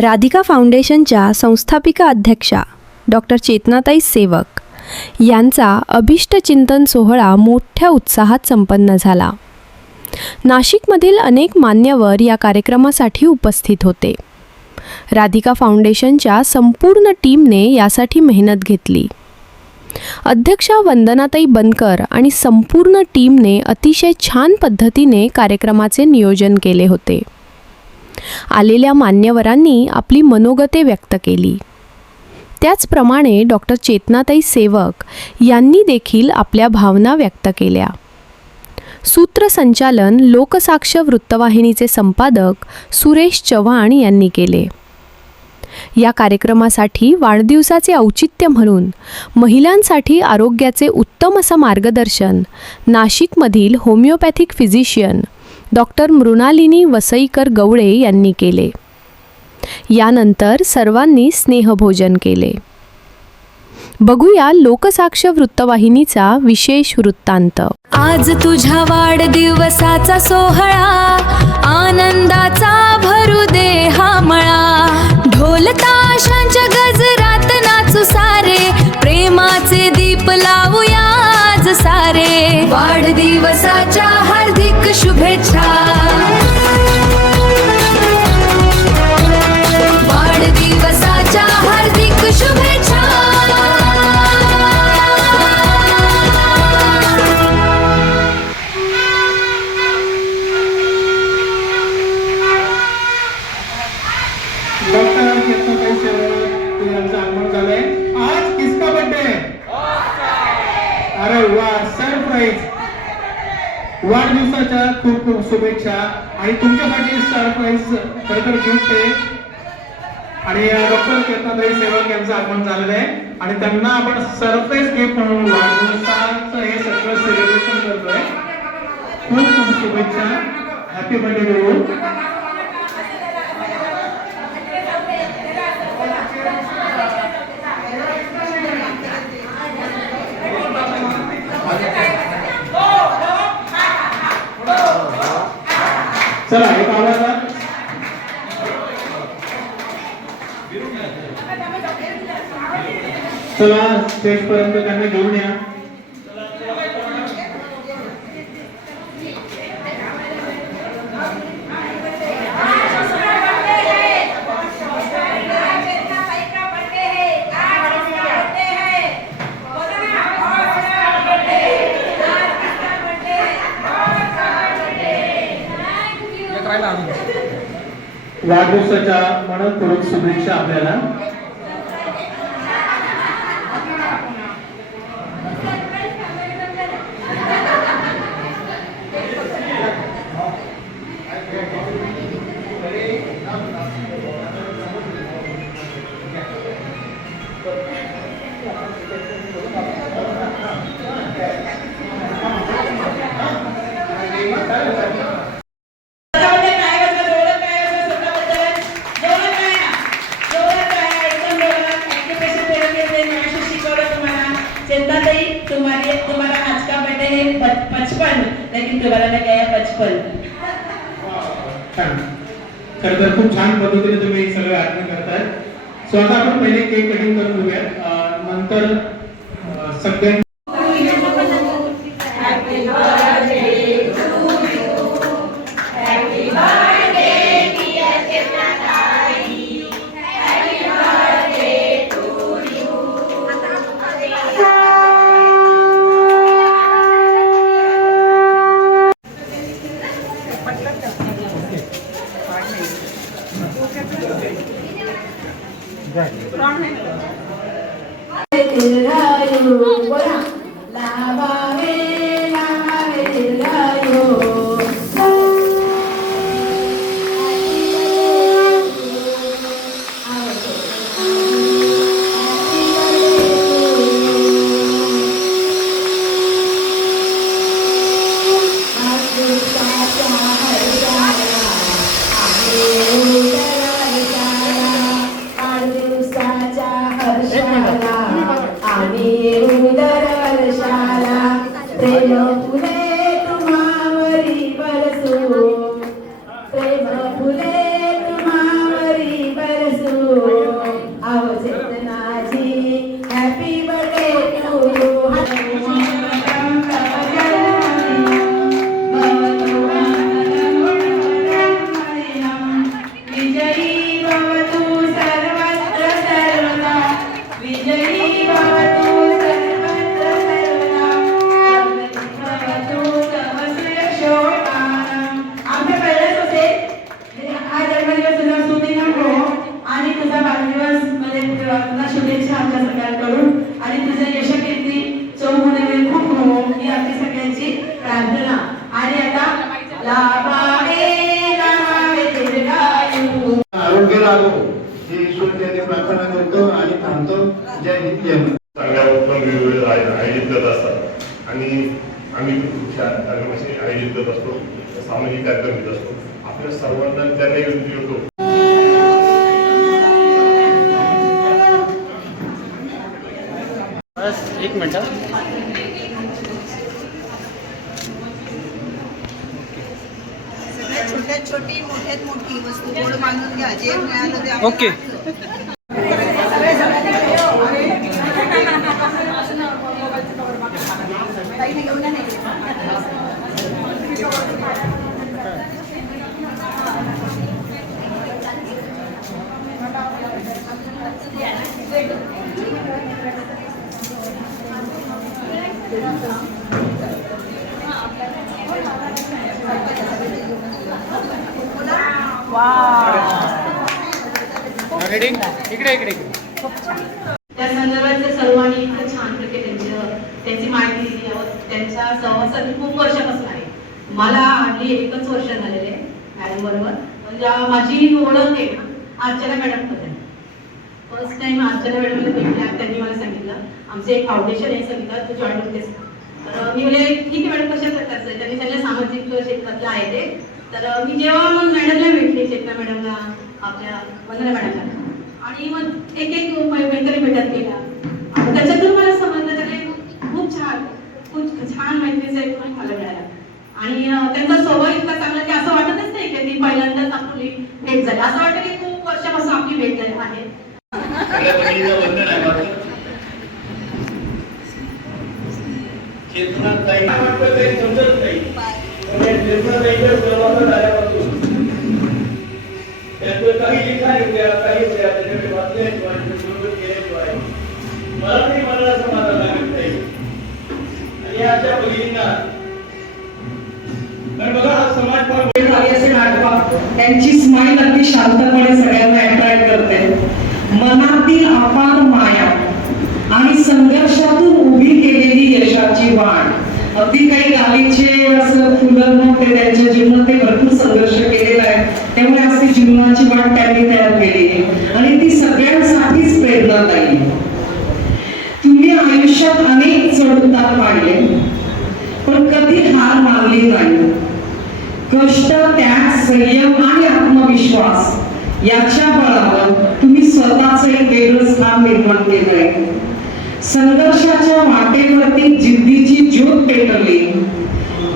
राधिका फाउंडेशनच्या संस्थापिका अध्यक्षा डॉक्टर चेतनाताई सेवक यांचा अभिष्टचिंतन सोहळा मोठ्या उत्साहात संपन्न झाला. नाशिकमधील अनेक मान्यवर या कार्यक्रमासाठी उपस्थित होते. राधिका फाउंडेशनच्या संपूर्ण टीमने यासाठी मेहनत घेतली. अध्यक्षा वंदनाताई बनकर आणि संपूर्ण टीमने अतिशय छान पद्धतीने कार्यक्रमाचे नियोजन केले होते. आलेल्या मान्यवरांनी आपली मनोगते व्यक्त केली. त्याचप्रमाणे डॉक्टर चेतनाताई सेवक यांनी देखील आपल्या भावना व्यक्त केल्या. सूत्रसंचालन लोकसाक्ष वृत्तवाहिनीचे संपादक सुरेश चव्हाण यांनी केले. या कार्यक्रमासाठी वाढदिवसाचे औचित्य म्हणून महिलांसाठी आरोग्याचे उत्तम असं मार्गदर्शन नाशिकमधील homeopathic physician doctor Mrinalini Vasaikar Gawale यांनी केले. यानंतर सर्वांनी स्नेहभोजन केले. बघूया लोकसाक्ष वृत्तवाहिनीचा विशेष वृत्तांत. आज तुझ्या वाढदिवसाचा सोहळा, आनंदाचा भरू दे हा मळा. ढोल ताशांच्या गजरात नाचू सारे, प्रेमाचे दीप लावूया आज सारे. वाढदिवसाच्या हार्दिक शुभेच्छा, वाढदिवसाच्या हार्दिक शुभेच्छा. डॉक्टर चेतनाताई सेवक यांचं आगमन झालंय. आज किसका बर्थडे है? अरे वा, सरप्राईज. वाढदिवसाच्या खूप खूप शुभेच्छा. आणि तुमच्यासाठी सरप्राईज खरं गिफ्ट आहे. आणि डॉक्टर चेतनाताई सेवक यांचं आगमन झालेलं आहे आणि त्यांना आपण सरप्राईज गिफ्ट म्हणून वाढदिवसाचं हे सगळं सेलिब्रेशन करतोय. खूप खूप शुभेच्छा. Happy birthday to you. चला एक आवाज. चला स्टेज पर्यंत त्यांना घेऊन या. वाढदिवसाच्या मनपूर्वक शुभेच्छा आपल्याला. चेतनाताई, तुम्हारा आज का बर्थडे है 55, लेकिन तुम्हारा लग गया 55. खरं तर खूप छान पद्धतीने तुम्ही सगळं आठवण करताय. सो आता आपण पहिले केक कटिंग करून घेऊयात. नंतर सगळ्या वाढदिवसाच्या लाभावे लाभावे दीर्घायू. आरोग्य लाभो ही ईश्वर त्याने प्रार्थना करतो आणि थांबतो. जय हिंद जय महाराष्ट्र. चांगल्या उत्तम वेगवेगळे आयोजित करत असतात आणि आम्ही कार्यक्रम आयोजित करत असतो, सामाजिक कार्यक्रम घेत असतो. आपल्या सर्वांना त्यांना विनंती होतो. एक मिनिट. सगळ्यात छोट्यात छोटी मोठ्यात मोठी वस्तू गोड मानून घ्या. जे मिळालं ते ओके. रेडी इकडे इकडे त्या संदर्भात सर्वांनी इतकं छान प्रकारे त्यांची माहिती दिली. त्यांच्या सहवासात खूप वर्षापासून आहे. मला हल्ली 1च वर्ष झालेले आहे मॅडम बरोबर. म्हणजे माझी ओळख आहे अर्चना मॅडम मध्ये. फर्स्ट टाइम अर्चना मॅडमला भेटल्या. त्यांनी मला सांगितलं आमचं एक फाउंडेशन आहे संगीता, तू जॉईन होतेस का. तर मी बोलले ठीक आहे मॅडम, कशा प्रकारचं आहे. त्यांनी सांगितलं सामाजिक क्षेत्रातलं आहे ते. तर मी जेव्हा मग मॅडमला भेटले, चेतना मॅडमला, आपल्या वंदना मॅडमला, आणि मग एक एक मैत्री भेटत गेला. आणि त्याच्यातून मला समजलं की खूप छान मैत्रीचा एक मला मिळाला. आणि त्यांचा स्वभाव इतका चांगला की असं वाटतच नाही की ती पहिल्यांदाच आपली भेट झाली. असं वाटतं की खूप वर्षापासून आपली भेट झाली आहे. सगळ्या बहिणींना वंदन आहे. माझं चेतनाताई वाटतं काही समजत नाही. चेतनाताईच्या सहवासात आल्यापासून त्याचं काही लिखाण उद्या काही उद्या त्याच्याकडे वाचल्याशिवाय बरोबर केल्याशिवाय मला तरी मला समाधान लागत नाही. आणि अशा बहिणींना बघा हा समाज फार झाली असेल आठवा. त्यांची स्माईल अगदी शांतपणे सगळ्यांना अट्रॅक्ट करते. मनातील अपार माया आणि संघर्षातून उभी केलेली यशाची वाट. अगदी काही गालीचे असं फुलं नव्हते त्यांच्या जीवनात. ते भरपूर संघर्ष केलेला आहे. त्यामुळे अशी जीवनाची वाट त्यांनी तयार केली आणि ती सगळ्यांसाठीच प्रेरणादायी. तुम्ही आयुष्यात अनेक चढ-उतार पाहिले पण कधी हार मानली नाही. कष्ट, त्याग, संयम आणि आत्मविश्वास याच्या बळावर तुम्ही स्वतःच एक वेगळं स्थान निर्माण केलंय. संघर्षाच्या वाटेवरती जिद्दीची ज्योत पेटवली.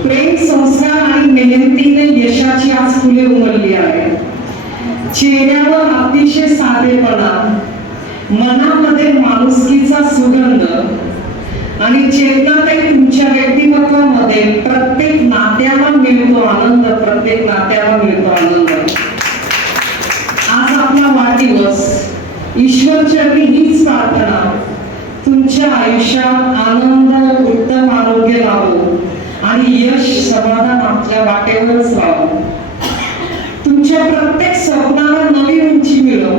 प्रेम, संस्कार आणि मेहनतीने यशाची आज फुले उमलली आहे. चेहऱ्यावर अतिशय साधेपणा, मनामध्ये माणुसकीचा सुगंध आणि चेतनाताई तुमच्या व्यक्तिमत्वामध्ये प्रत्येक नात्याला मिळतो आनंद. प्रत्येक नात्याला मिळतो आनंद. आज आपला वाढदिवस. ईश्वरचरणी हीच प्रार्थना तुमच्या आयुष्यात आनंद, उत्तम आरोग्य लाभो आणि यश, समाधान आपल्या वाटेवरच राहो. तुमच्या प्रत्येक स्वप्नाला नवी उंची मिळो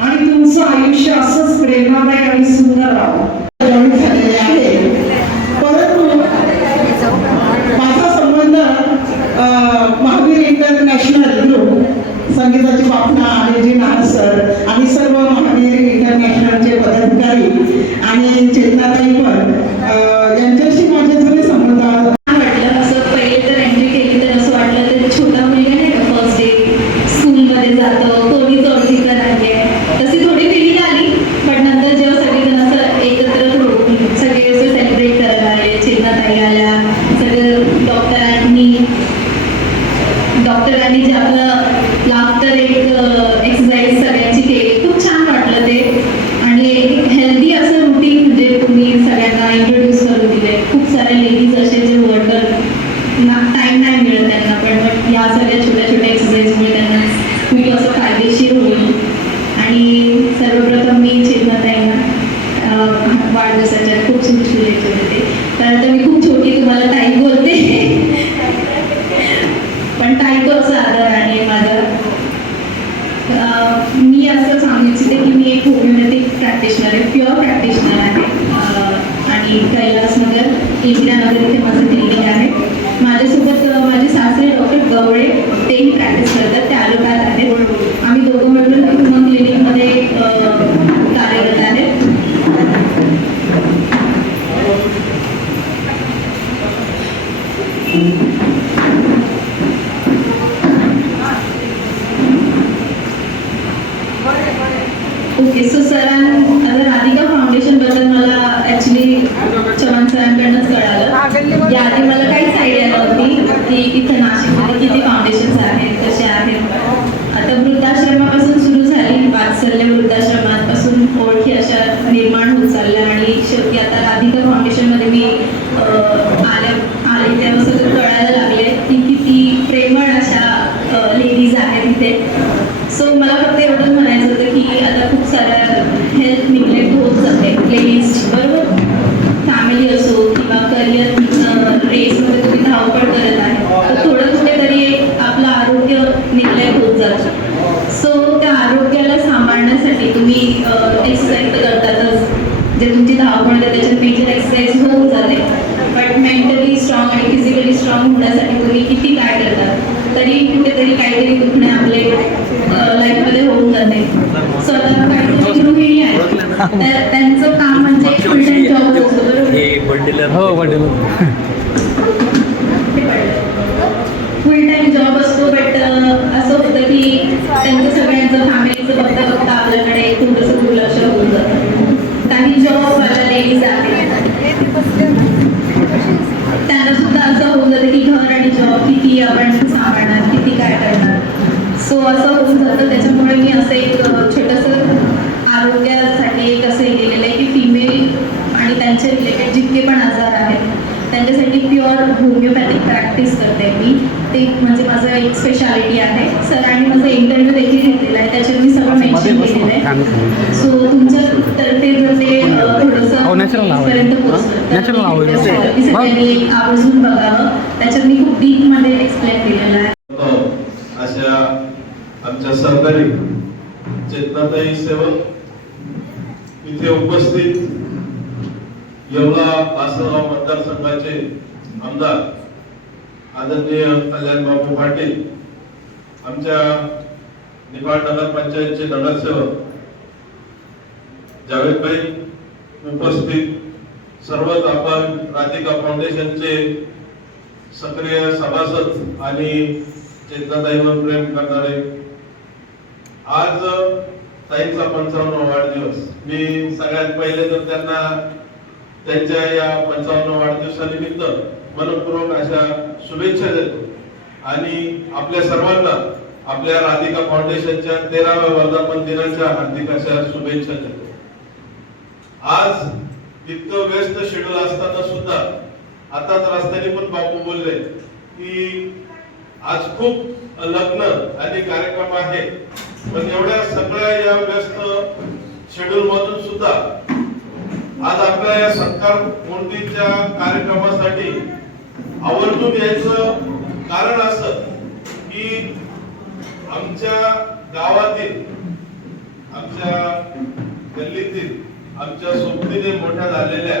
आणि तुमचं आयुष्य असंच प्रेरणादायी आणि सुंदर राहो. झालेले आहे. परंतु माझा संबंध महावीर इंटरनॅशनल ग्रुप, संगीताचे बापना आणि जी नाथ सर आणि सर्व महावीर इंटरनॅशनलचे पदाधिकारी आणि चेतनाताई पण यांच्याशी माझे जुने संबंध आहेत. वाटलं असं पहिले तर एंट्री केली तर असं वाटलं तर छोटा मुलगा नाही का फर्स्ट डे स्कूलमध्ये जातो कोणीच ओळखीचं नाही आहे तशी थोडी फिलिंग आली. पण नंतर जेव्हा सगळेजण असं एकत्र सगळे असं सेलिब्रेट करायला आले, चेतनाताई आल्या, सगळं डॉक्टरांनी जे आपलं लाफ्टर एक एक्सरसाइज सगळ्यांची केली. खूप छान वाटलं ते. आणि एक हेल्दी असं रुटीन म्हणजे तुम्ही सगळ्यांना इंट्रोड्यूस करून दिले. खूप सारे लेडीज असे जे वर्कर टाईम नाही मिळत त्यांना, पण या सगळ्या छोट्या छोट्या एक्सरसाइजमुळे त्यांना खूप असं फायदेशीर होईल. आणि सर्वप्रथम मी चेतनाताईंना वाढदिवसाच्या खूप शुभेच्छा देते. कारण तर मी खूप छोटी तुम्हाला ताई बोलते पण ताई तो असा आदर आहे माझा. मी असं सांगू इच्छिते की मी एक होमिओपॅथिक प्रॅक्टिशनर आहे, प्युअर प्रॅक्टिशनर आहे. आणि कैलासनगर, इंदिरानगर इथे माझं क्लिनिक आहे. माझ्यासोबत माझे सासरे डॉक्टर गवळे तेही प्रॅक्टिस करतात, ते आलोकात आहेत. आम्ही दोघं मिळून ह्युमन क्लिनिकमध्ये कार्यरत आहेत. ओके, सो आता राधिका फाउंडेशन बद्दल मला ॲक्च्युली चव्हाण सरांकडनंच कळालं. याआधी मला काहीच आयडिया नव्हती की इथं नाशिकमध्ये किती फाउंडेशन्स आहेत, कसे आहेत. आता वृद्धाश्रमापासून सुरू झाली, वात्सल्य वृद्धाश्रमापासून ओळखी अशा निर्माण होत चालल्या आणि शेवटी आता राधिका फाउंडेशनमध्ये मी आले तेव्हा सगळं कळायला लागले की किती प्रेमळ अशा लेडीज आहेत इथे. सो मला फक्त एवढंच म्हणायचं होतं की आता खूप साऱ्या हेल्थ निग्लेक्ट होत जाते लेडीज, बरोबर. फॅमिली असो किंवा करिअर रेसमध्ये तुम्ही धावपळ करत आहे, तर थोडं कुठेतरी आपलं आरोग्य निग्लेक्ट होत जातं. सो त्या आरोग्याला सांभाळण्यासाठी तुम्ही एक्सरसाइज तर करतातच, जे तुमची धावपळ आहे त्याच्यात मेजर एक्सरसाइज होऊन जाते. बट मेंटली स्ट्रॉंग आणि फिजिकली स्ट्रॉंग होण्यासाठी तुम्ही किती काय करतात, तरी कुठेतरी काहीतरी दुखणे आपले लाईफमध्ये होऊन जाते. स्वतः काहीतरी गृहिणी आहेत, तर त्यांचं काम म्हणजे फुल टाइम जॉब असतो, बरोबर. फुल टाइम जॉब असतो, बट असं होतं की त्यांचं सगळ्यांचं फॅमिलीचं बघता बघता आपल्याकडे थोडंसं दुर्लक्ष होऊन जातं. काही जॉबवाल्या लेडीज आहेत त्यांना सुद्धा असं होऊन जातं की घर आणि जॉब किती आपण सांभाळणार, किती काय करणार. सो असं होऊन जातं. त्याच्यामुळे मी असं एक छोटंसं आरोग्यासाठी एक असं हे केलेलं आहे की फिमेल आणि त्यांचे रिलेटेड जितके पण आजार आहेत त्यांच्यासाठी प्युअर होमिओपॅथिक प्रॅक्टिस करते मी. ते म्हणजे माझं एक स्पेशालिटी आहे. सरांनी माझा इंटरव्ह्यू देखील घेतलेला आहे, त्याच्यात मी सगळं मेन्शन केलेलं आहे. सो तुमच्या तर्फे जर ते थोडंसं इथपर्यंत पोहोचलं की सगळ्यांनी एक आवर्जून बघावं. त्याच्यात मी खूप डीपमध्ये एक्सप्लेन केलेलं आहे. अशा आमच्या सहकारी चेतनाताई सेवक इथे उपस्थित, येवला आसनगाव मतदारसंघाचे आमदार आदरणीय कल्याणबाबू पाटील, आमच्या निफाड नगरपंचायतचे नगरसेवक जावेदभाई, उपस्थित सर्वच आपण राधिका फाउंडेशनचे सक्रिय सभासद आणि चेतनाताईवर प्रेम करणारे. आज ताईंचा 55वा वाढदिवस. मी सगळ्यात पहिले तर त्यांना त्यांच्या या 55वा वाढदिवसानिमित्त मनपूर्वक अशा शुभेच्छा देतो आणि आपल्या सर्वांना आपल्या राधिका फाउंडेशनच्या 13व्या वर्धापन दिनाच्या हार्दिक अशा शुभेच्छा देतो. आज इतकं व्यस्त शेड्यूल असताना सुद्धा आताच रस्त्याने पण बापू बोलले की आज खूप लग्न आणि कार्यक्रम आहे, पण एवढ्या सगळ्या या व्यस्त शेड्यूल मधून सुद्धा आज आपल्या या सत्कार मोंडीच्या कार्यक्रमासाठी आवर्जून यायचं कारण असं की आमच्या गावातील, आमच्या गल्लीतील, आमच्या सोबतीने मोठ्या झालेल्या,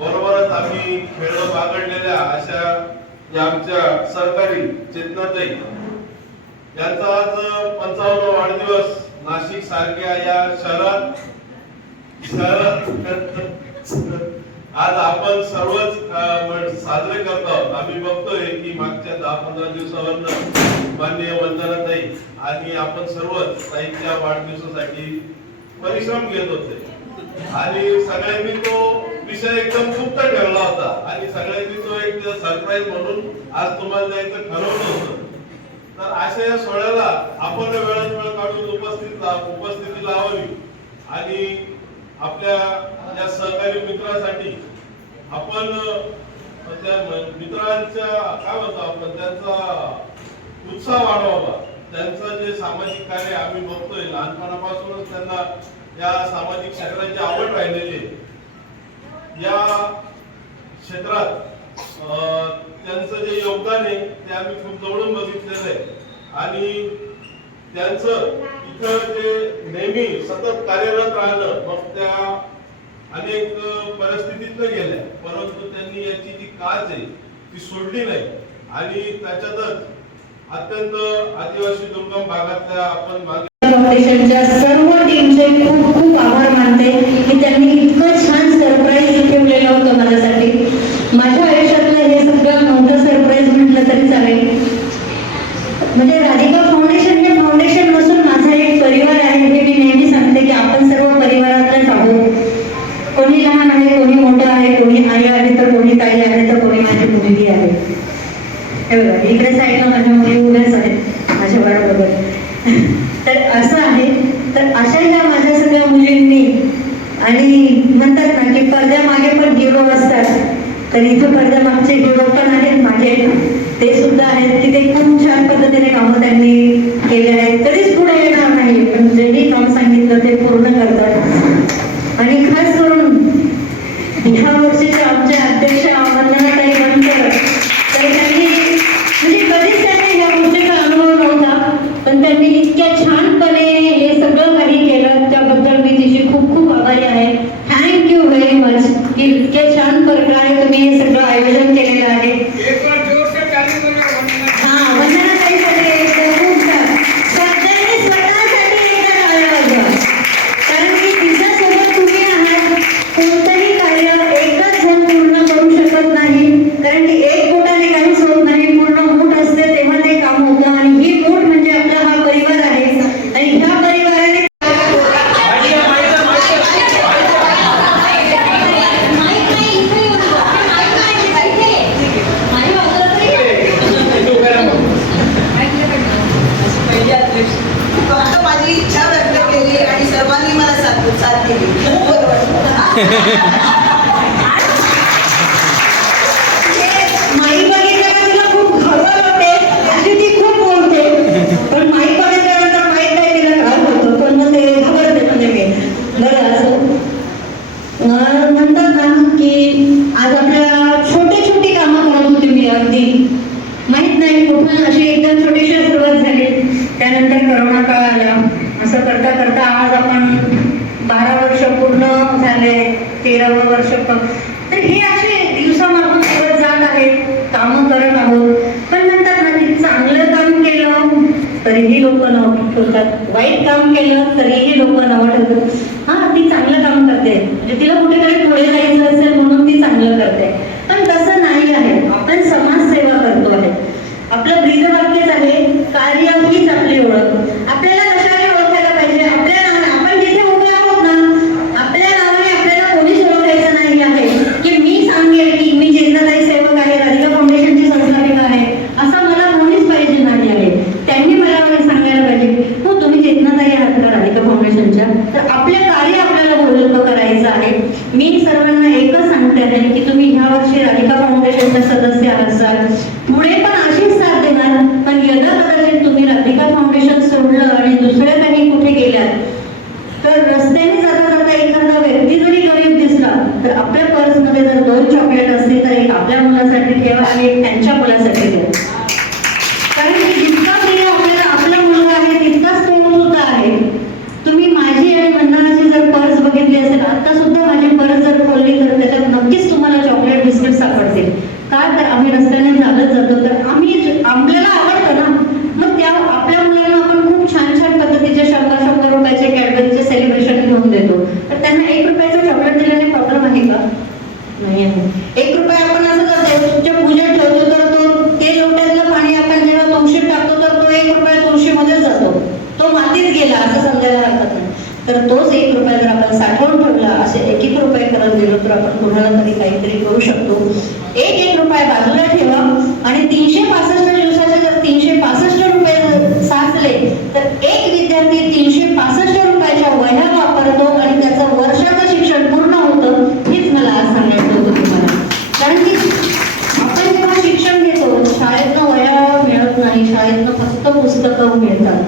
बरोबरच आम्ही खेळ बागडलेल्या अशा या आमच्या सरकारी चेतनाताई यांचा आज 55वा वाढदिवस नाशिक सारख्या या शहरात आज आपण सर्वच साजरे करत आहोत. आम्ही बघतोय की मागच्या 10-15 दिवसावरनं माननीय वंदनाताई आणि आपण सर्वच ताईच्या वाढदिवसासाठी परिश्रम घेत होते आणि सगळ्यांनी तो विषय एकदम गुप्त ठेवला होता आणि सगळ्यांनी तो एक सरप्राईज म्हणून आज तुम्हाला द्यायचं ठरवलं होतं. तर अशा या सोहळ्याला आपण वेळात वेळ काढून उपस्थिती लावावी आणि आपल्या या सहकारी मित्रासाठी आपण त्या मित्रांच्या काय म्हणतो आपण त्यांचा उत्साह वाढवावा. त्यांचं जे सामाजिक कार्य आम्ही बघतोय लहानपणापासूनच त्यांना या सामाजिक क्षेत्राची आवड राहिलेली आहे. या क्षेत्रात त्यांचं जे योगदान आहे ते आम्ही खूप जवळून बघितलेलं आहे आणि त्यांचं इथं जे नेहमी सतत कार्यरत राहिलं, मग त्या अनेक परिस्थितीतनं गेल्या, परंतु त्यांनी याची जी काच आहे ती सोडली नाही आणि त्याच्यातच अत्यंत आदिवासी दुर्गम भागातल्या आपण मागे फाउंडेशनच्या सर्व टीमचे खूप खूप आभार मानते की त्यांनी इतकं छान सरप्राईज ठेवलेलं होतं माझ्यासाठी. माझ्या आयुष्यातलं हे सगळं मोठं सरप्राईज म्हटलं तरी चालेल. म्हणजे राधिका फाउंडेशन हे फाउंडेशन नसून माझा एक परिवार आहे. हे मी नेहमी सांगते की आपण सर्व परिवारातलेच आहोत. कोणी लहान आहे, कोणी मोठं आहे, कोणी आई आहे तर कोणी ताई आहे तर कोणी माझी मुलगी आहे. हे बघा इकडे साईडला माझ्या मुली उभ्याच आहेत माझ्या बरोबर. तर असं आहे. तर अशा ह्या माझ्या सगळ्या मुलींनी आणि म्हणतात ना की पडद्यामागे पण हिरो असतात, तर इथं पडद्यामागचे हिरो पण आहेत माझे, ते सुद्धा आहेत की ते खूप छान पद्धतीने कामं त्यांनी केले आहेत. कधीच पुढे येणार नाही पण जेही काम सांगितलं ते पूर्ण करतात. आणि खास करून ह्या वर्षीच्या आमच्या अध्यक्षा वंदनाताई बनकर, तर त्यांनी म्हणजे कधीच त्यांनी ह्या गोष्टीचा अनुभव नव्हता पण त्यांनी इतक्या छानपणे हे सगळं काही केलं, त्याबद्दल मी तिची खूप खूप आभारी आहे. थँक्यू व्हेरी मच की इतक्या छान प्रकारे तुम्ही हे सगळं आयोजन केलेलं आहे. हा वंदनाताईसाठी एकदा खूप छान. सगळ्यांनी स्वतःसाठी एकदा टाळ्या वाजवा. कारण की तिच्यासोबत तुम्ही आहात. कोणतंही कार्य एकच जण पूर्ण करू शकत नाही, कारण की एक बोटाने काहीच होत नाही. पूर्ण मूठ असते तेव्हा ते काम होतं आणि ही मूठ म्हणजे आपला हा परिवार आहे. आणि ह्या परिवाराने फक्त माझी इच्छा व्यक्त केली आणि सर्वांनी मला साथ दिली. माई बघितल्यावर तिला खूप घाबरत होते, म्हणजे ती खूप बोलते, पण माई बघितल्यानंतर माहीत नाही तिला काय होतं, पण मग ते घाबरते म्हणजे मी. बरं असं म्हणतात ना की आज आपल्या छोटी छोटी कामं करत होती मी, अगदी माहित नाही कुठून अशी एकदम छोटीशी सुरुवात झाली. त्यानंतर करोना काळ आला. असं करता करता आज आपण 12 वर्ष पूर्ण झाले, 13वं वर्ष. तर हे असे दिवसामागून दिवस जात आहेत, कामं करत आहोत. पण म्हणतात ना की चांगलं काम केलं तरीही लोक नाव ठेवतात, वाईट काम केलं तरीही लोक नाव ठेवतात. हा ती चांगलं काम करते, म्हणजे तिला कुठेतरी पुढे जायचं असेल म्हणून ती चांगलं करते. पण तसं नाही आहे. आपण समाजसेवा करतो आहे. आपलं ब्रीदवाक्यच आहे, कार्य हीच आपली ओळख. आपल्याला कशाने ओळखायला पाहिजे? आपल्या नावाने. आपण जिथे उभे आहोत ना, आपल्या नावाने आपल्याला कोणीच ओळखायचं नाही आहे की मी सांगेल की मी चेतनाताई सेवक आहे, राधिका फाउंडेशनची संस्थापिका आहे, असं मला कोणीच पाहिजे नाही आहे. त्यांनी मला सांगायला पाहिजे हो तुम्ही चेतनाताई आहात का राधिका फाउंडेशनच्या, तर आपल्या कार्य आपल्याला ओळख करायचं आहे. मी सर्वांना एकच सांगते आहे की तुम्ही ह्या वर्षी राधिका फाउंडेशनच्या सदस्य असाल, पुढे पण अशीच साथ देणार. पण यदा कदाचित तुम्ही राधिका फाउंडेशन सोडलं आणि दुसऱ्या काही कुठे गेल्यात, तर रस्त्याने जाता जाता एखादा व्यक्ती जरी गरीब दिसला तर आपल्या पर्समध्ये जर 2 चॉकलेट असतील तर एक आपल्या मुलासाठी ठेवा आणि एक त्यांच्या मुलासाठी ठेवा. कारण की जितका प्रिय आपल्याला आपला मुलगा आहे तितकाच तो सुद्धा आहे. तुम्ही माझी आणि वंदनाची जर पर्स बघितली असेल, आता सुद्धा माझी पर्स जर खोलली तर त्याच्यात नक्कीच तुम्हाला चॉकलेट बिस्किट सापडतील. का तर आम्ही रस्त्याने चालत जातो तर आपल्याला आवडतं ना, मग त्या आपल्या मुलांना आपण खूप छान छान पद्धतीचे 100 रुपयाचे कॅडबरीचे सेलिब्रेशन घेऊन देतो. तर त्यांना 1 रुपयाचं चॉकलेट दिल्याने प्रॉब्लेम आहे का? नाही आहे. 1 रुपया आपण असं जर देवच्या पूजेत ठेवतो तर ते लोट्यातलं पाणी आपण जेव्हा तुळशीत टाकतो तर तो 1 रुपया तुळशीमध्येच जातो, तो मातीत गेला असं समजायला हरकत नाही. तर तोच 1 रुपया जर आपण साठवून ठेवला, असे 1-1 रुपये करत गेलो तर आपण कोणाला तरी काहीतरी करू शकतो. 1-1 रुपया बाजूला ठेवा आणि 365 दिवसाचे जर 365 रुपये साचले तर एक विद्यार्थी 365 रुपयाच्या वह्या वापरतो आणि त्याचं वर्षाचं शिक्षण पूर्ण होतं. हेच मला आज सांगायचं होतं तुम्हाला. कारण की आपण जेव्हा शिक्षण घेतो शाळेतनं वह्या मिळत नाही, शाळेतनं फक्त पुस्तकं मिळतात.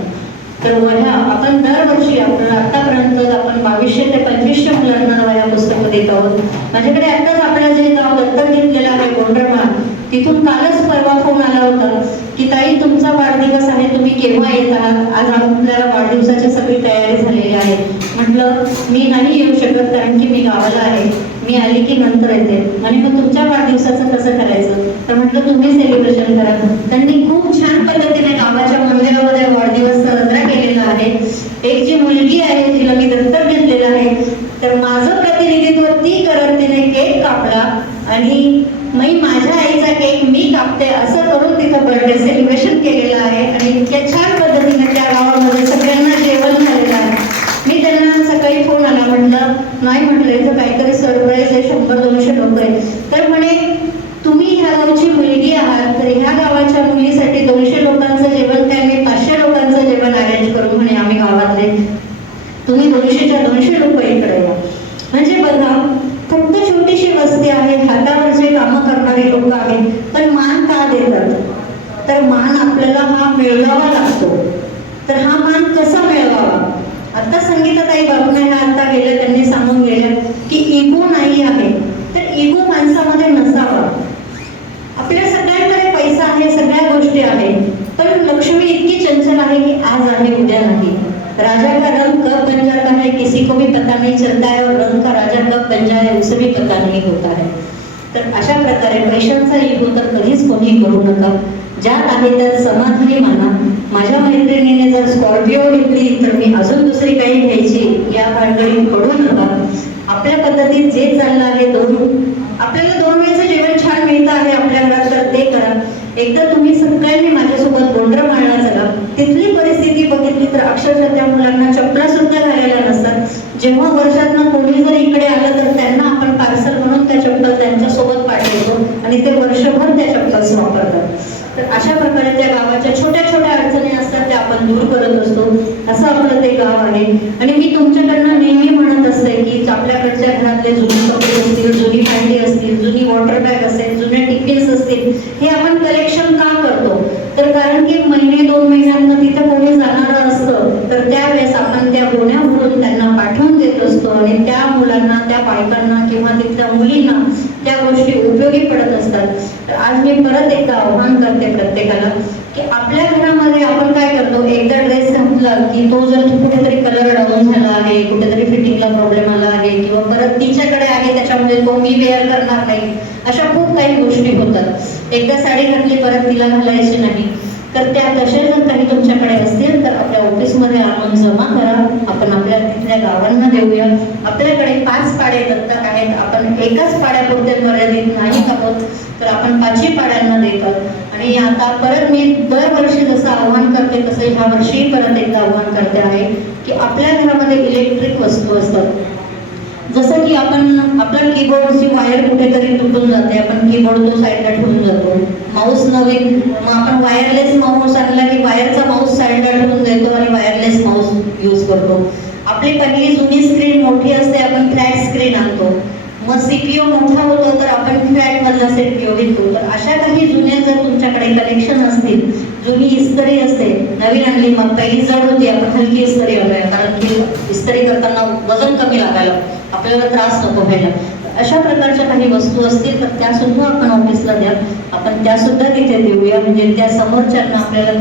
तर वह्या आपण दरवर्षी आतापर्यंत आपण 2200 ते 2500 मुलांना वह्या पुस्तकं देत आहोत. माझ्याकडे आताच आपल्याला जे गाव दत्तक घेतलेलं आहे गोंडरमाळ, तिथून कालच परवा फोन आला होता की ताई तुमचा वाढदिवस आहे, तुम्ही केव्हा येत आहात? आज आपल्याला वाढदिवसाची सगळी तयारी झालेली आहे. म्हटलं मी नाही येऊ शकत कारण की मी गावाला आहे, मी आली की नंतर येते. आणि मग तुमच्या वाढदिवसाचं कसं करायचं? तर म्हटलं तुम्ही सेलिब्रेशन करा. त्यांनी खूप छान पद्धतीने लोकांचं जेवण काय मी 500 लोकांचं जेवण अरेंज करू म्हणे आम्ही गावातले, तुम्ही 200च्या 200 लोक इकडे या. म्हणजे बघा, फक्त छोटीशी वस्ती आहे, हातावर जे कामं करणारे लोक आहेत, पण मान का देतात? तर मान आपल्याला हा मिळवावा लागतो. तर हा मान कसा मिळवावा? आता संगीताताई बापणे ह्या आता गेल्या, त्यांनी सांगून गेल्या की इगो नाही आहे. तर इगो माणसामध्ये नसावा. आपल्या सगळ्यांकडे पैसा आहे, सगळ्या गोष्टी आहेत, पण लक्ष्मी इतकी चंचल आहे की आज आहे उद्या नाही. राजा का रंग कब बन जाता है किसी को भी पता नहीं चलता है, और रंग का राजा कब बन जाए उसे भी पता नहीं होता है. तर अशा प्रकारे पैशांचा इगो तर कधीच कोणी करू नका. ज्यात आहे त्यात समाधानी माना. माझ्या मैत्रिणीने जर स्कॉर्पिओ घेतली तर मी अजून दुसरी काही घ्यायची या भानगडीत पडू नका. आपल्या पद्धतीत जे चाललं आहे, आपल्याला 2 वेळचं जेवण छान मिळतं आहे आपल्या घरात, तर ते करा. एकदा तुम्ही सगळ्यांनी माझ्यासोबत बोंडरं माळला चला. तिथली परिस्थिती बघितली तर अक्षरशः त्या मुलांना चपला सुद्धा घालायला नसतात. जेव्हा वर्षातनं कोणी जर इकडे आलं तर त्यांना आपण पार्सल म्हणून त्या चप्पल त्यांच्यासोबत पाठवतो आणि ते वर्षभर त्या चप्पल्स वापरतात. तर अशा प्रकारे त्या गावाच्या छोट्या छोट्या अडचणी असतात त्या आपण दूर करत असतो. असं आपलं ते गाव आहे. आणि मी तुमच्याकडनं नेहमी म्हणत असते की आपल्याकडच्या घरातले जुने कपडे असतील, जुनी भांडी असतील, जुनी वॉटर बॅग असेल, जुने टिफिन्स असतील, हे आपण कलेक्शन का करतो? तर कारण की महिने 2 महिन्यांना तिथे कोणी जाणारं असतं, तर त्यावेळेस आपण त्या गोण्या भरून त्यांना पाठवून देत असतो आणि त्या मुलांना, त्या बायकांना किंवा तिथल्या मुलींना त्या गोष्टी उपयोगी पडत असतात. तर आज मी परत एकदा आव्हान करते प्रत्येकाला की आपल्या घरामध्ये आपण काय करतो, एकदा ड्रेस घातला की तो जर कुठेतरी कलर डाऊन झाला आहे, कुठेतरी फिटिंगला प्रॉब्लेम आला आहे, किंवा परत तिच्याकडे आहे त्याच्यामुळे तो मी वेअर करणार नाही, अशा खूप काही गोष्टी होतात. एकदा साडी घातली परत तिला घालायची नाही. तर त्या तशा जर काही तुमच्याकडे असतील तर आपल्या ऑफिसमध्ये आणून जमा करा. आपण आपल्या तिथल्या गावांना देऊया. आपल्याकडे 5 पाडे दत्तक आहेत. आपण एकाच पाड्यापुरते मर्यादित नाही आहोत, तर आपण 5ही पाड्यांना देतात. आणि आता परत मी दरवर्षी जसं आव्हान करते तसं ह्या वर्षी परत एकदा आव्हान करते आहे की आपल्या घरामध्ये इलेक्ट्रिक वस्तू असतात. जसं की आपण आपल्या कीबोर्डची वायर कुठेतरी तुटून जाते, आपण कीबोर्ड तो साईडला ठेवून जातो. माऊस नवीन, मग आपण वायरलेस माऊस आणला की वायरचा माऊस साईडला ठेवून देतो आणि वायरलेस माऊस यूज करतो. आपली पहिली जुनी स्क्रीन मोठी असते, आपण फ्लॅट स्क्रीन आणतो. मग सीपीयू मोठा होतो तर आपण फ्लॅट मधला सीपीयू घेतो. तर अशा काही जुन्या जर तुमच्याकडे कलेक्शन असतील, जुनी इस्त्री असते, नवीन आणली, मग पहिली जड होती, आपण हलकी इस्त्री आणूया, कारण की इस्त्री करताना वजन कमी लागायला, आपल्याला त्रास नको व्हायला. अशा प्रकारच्या काही वस्तू असतील तर त्या सुद्धा आपण ऑफिसला द्या. आपण त्या सुद्धा तिथे देऊया, म्हणजे त्या समोरच्यांना आपल्याला